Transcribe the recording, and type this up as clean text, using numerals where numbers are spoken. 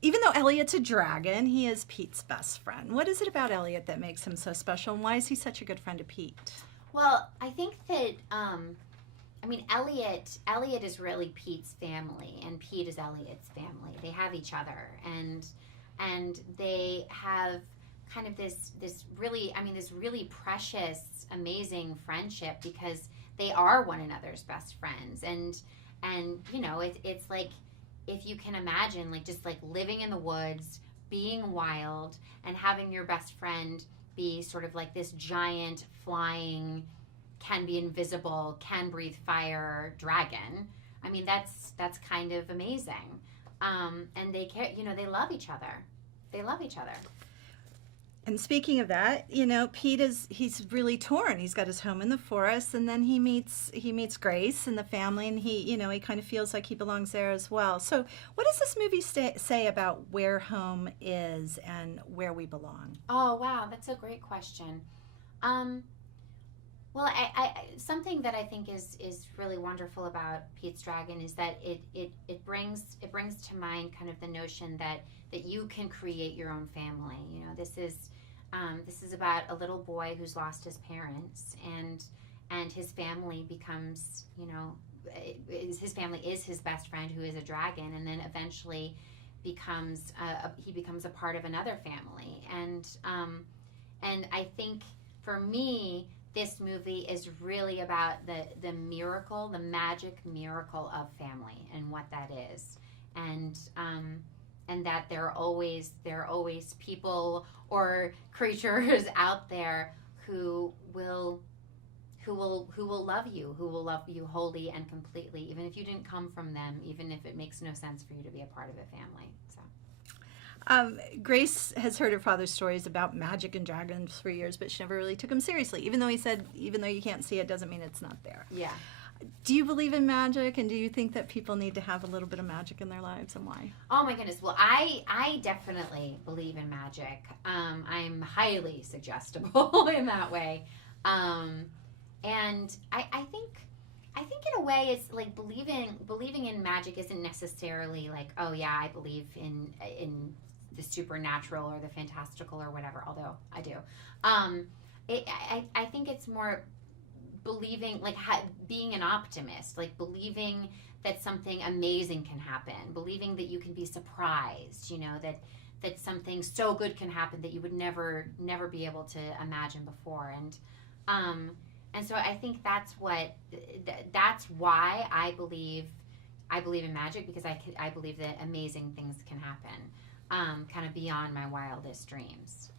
Even though Elliott's a dragon, he is Pete's best friend. What is it about Elliott that makes him so special, and why is he such a good friend to Pete? Well, I think that Elliott is really Pete's family, and Pete is Elliott's family. They have each other, and they have kind of this really precious, amazing friendship because they are one another's best friends, and it's like, if you can imagine, like, just like living in the woods, being wild, and having your best friend be sort of like this giant flying, can be invisible, can breathe fire dragon. I mean, that's kind of amazing. And they care, they love each other. They love each other. And speaking of that, Pete he's really torn. He's got his home in the forest, and then he meets Grace and the family, and he kind of feels like he belongs there as well. So what does this movie say about where home is and where we belong? Oh, wow, that's a great question. Well, I something that I think is really wonderful about Pete's Dragon is that it brings to mind kind of the notion that you can create your own family. This is about a little boy who's lost his parents, and his family becomes, his family is his best friend, who is a dragon, and then eventually becomes a part of another family. And I think for me, this movie is really about the miracle, the magic miracle of family and what that is. And that there are always people or creatures out there who will love you, who will love you wholly and completely, even if you didn't come from them, even if it makes no sense for you to be a part of a family. So. Grace has heard her father's stories about magic and dragons for years, but she never really took him seriously. Even though he said, even though you can't see it, doesn't mean it's not there. Yeah. Do you believe in magic, and do you think that people need to have a little bit of magic in their lives, and why? Oh my goodness. Well, I definitely believe in magic. I'm highly suggestible in that way. And I think in a way it's like believing in magic isn't necessarily like, oh yeah, I believe in the supernatural or the fantastical or whatever, although I do. I think it's more believing, like being an optimist, like believing that something amazing can happen, believing that you can be surprised, that something so good can happen that you would never be able to imagine before. And so I think that's why I believe in magic, because I believe that amazing things can happen, kind of beyond my wildest dreams.